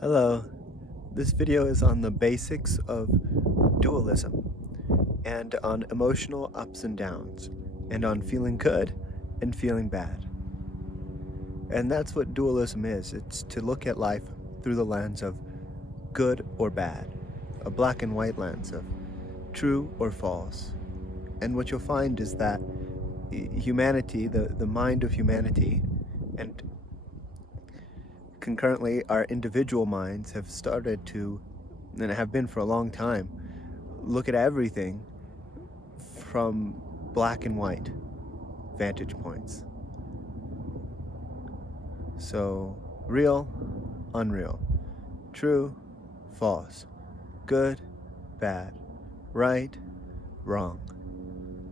Hello, this video is on the basics of dualism and on emotional ups and downs and on feeling good and feeling bad. And that's what dualism is. It's to look at life through the lens of good or bad, a black and white lens of true or false. And what you'll find is that humanity, the mind of humanity, and concurrently our individual minds have started to, and have been for a long time, look at everything from black and white vantage points. So, real, unreal, true, false, good, bad, right, wrong,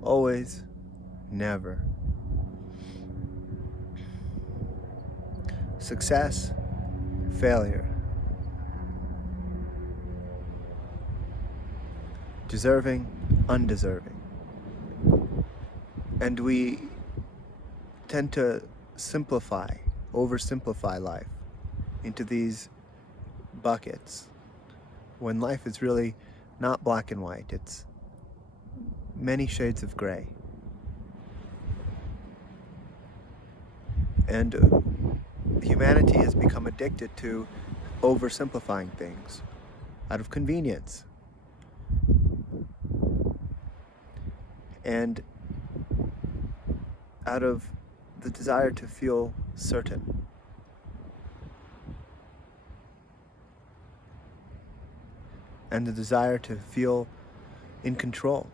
always, never, success, failure, deserving, undeserving. And we tend to oversimplify life into these buckets when life is really not black and white. It's many shades of gray. And humanity has become addicted to oversimplifying things out of convenience. And out of the desire to feel certain. And the desire to feel in control.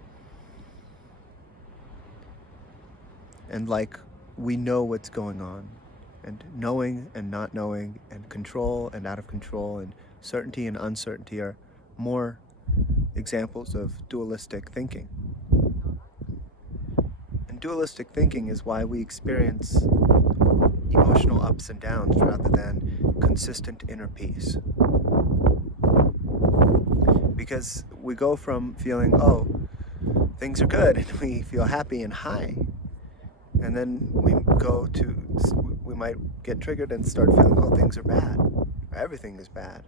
And like we know what's going on. And knowing and not knowing, and control and out of control, and certainty and uncertainty are more examples of dualistic thinking. And dualistic thinking is why we experience emotional ups and downs rather than consistent inner peace. Because we go from feeling, oh, things are good, and we feel happy and high. And then we might get triggered and start feeling, oh, things are bad, or everything is bad.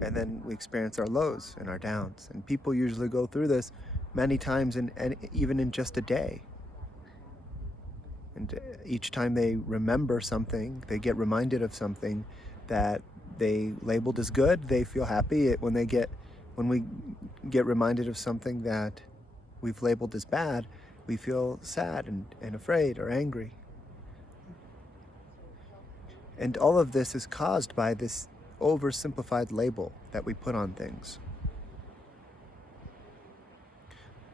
And then we experience our lows and our downs. And people usually go through this many times, and even in just a day. And each time they remember something, they get reminded of something that they labeled as good, they feel happy. When we get reminded of something that we've labeled as bad, we feel sad and afraid or angry. And all of this is caused by this oversimplified label that we put on things.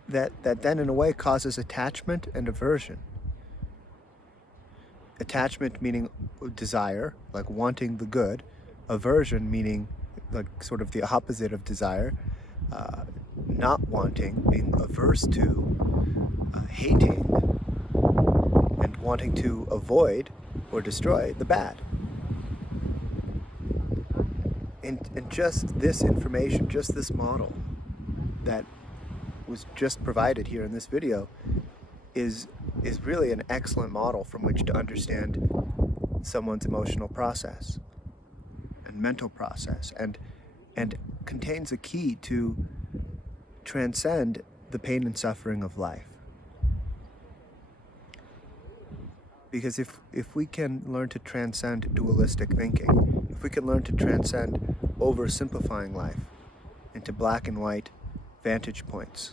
That then in a way causes attachment and aversion. Attachment meaning desire, like wanting the good. Aversion meaning like sort of the opposite of desire. Not wanting, being averse to, hating, and wanting to avoid or destroy the bad. And just this information, just this model that was just provided here in this video is really an excellent model from which to understand someone's emotional process and mental process, and contains a key to transcend the pain and suffering of life. Because if we can learn to transcend dualistic thinking, if we can learn to transcend oversimplifying life into black and white vantage points,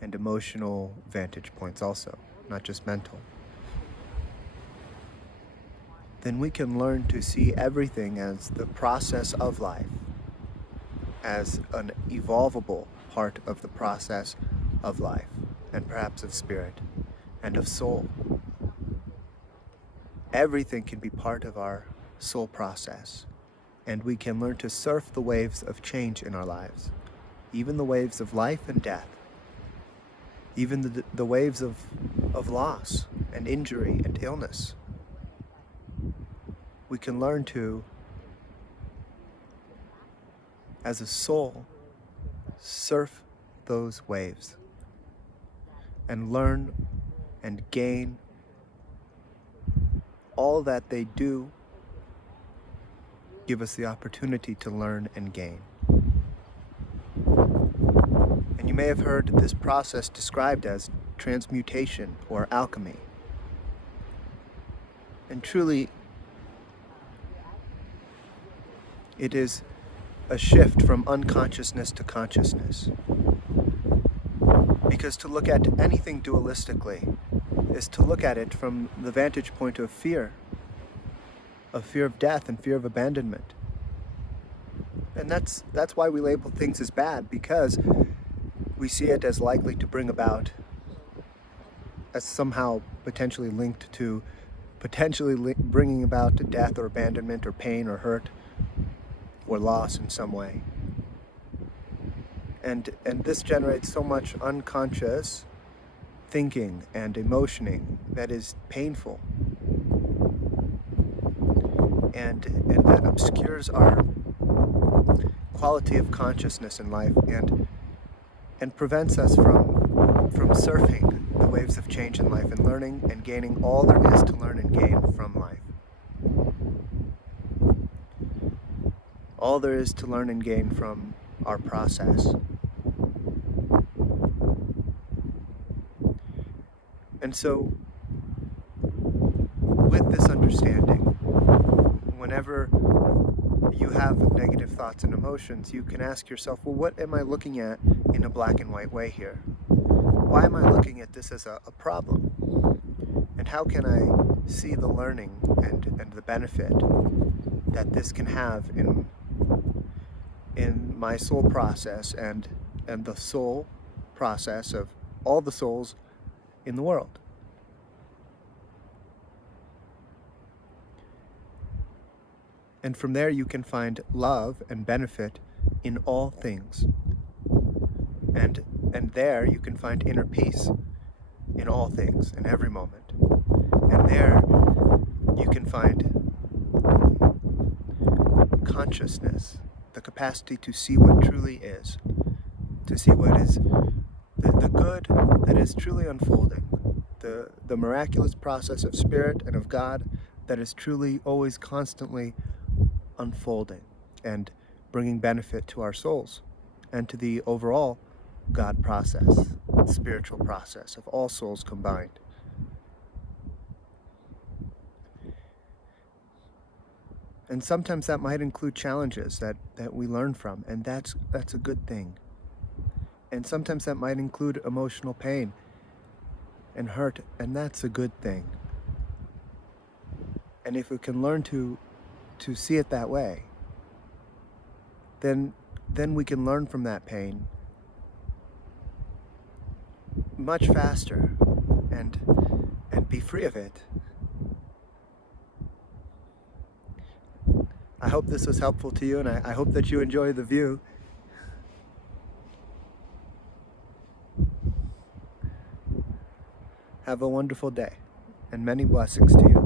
and emotional vantage points also, not just mental, then we can learn to see everything as the process of life, as an evolvable part of the process of life, and perhaps of spirit, and of soul. Everything can be part of our soul process, and we can learn to surf the waves of change in our lives, even the waves of life and death, even the waves of loss and injury and illness. We can learn to, as a soul, surf those waves and learn and gain all that they do give us the opportunity to learn and gain. And you may have heard this process described as transmutation or alchemy. And truly, it is a shift from unconsciousness to consciousness. Because to look at anything dualistically is to look at it from the vantage point of fear of death and fear of abandonment. And that's why we label things as bad, because we see it as likely to bring about, as somehow potentially linked to bringing about death or abandonment or pain or hurt or loss in some way. And this generates so much unconscious thinking and emotioning that is painful, and that obscures our quality of consciousness in life and prevents us from surfing the waves of change in life and learning and gaining all there is to learn and gain from life. All there is to learn and gain from our process. And so, with this understanding, whenever you have negative thoughts and emotions, you can ask yourself, well, what am I looking at in a black and white way here? Why am I looking at this as a problem? And how can I see the learning and the benefit that this can have in my soul process and the soul process of all the souls in the world? And from there you can find love and benefit in all things. And there you can find inner peace in all things, in every moment. And there you can find consciousness, the capacity to see what truly is, to see what is the good that is truly unfolding, the miraculous process of Spirit and of God that is truly always constantly unfolding and bringing benefit to our souls and to the overall God process, spiritual process of all souls combined. And sometimes that might include challenges that we learn from, and that's a good thing. And sometimes that might include emotional pain and hurt, and that's a good thing. And if we can learn to see it that way, then we can learn from that pain much faster and be free of it. I hope this was helpful to you, and I hope that you enjoy the view. Have a wonderful day, and many blessings to you.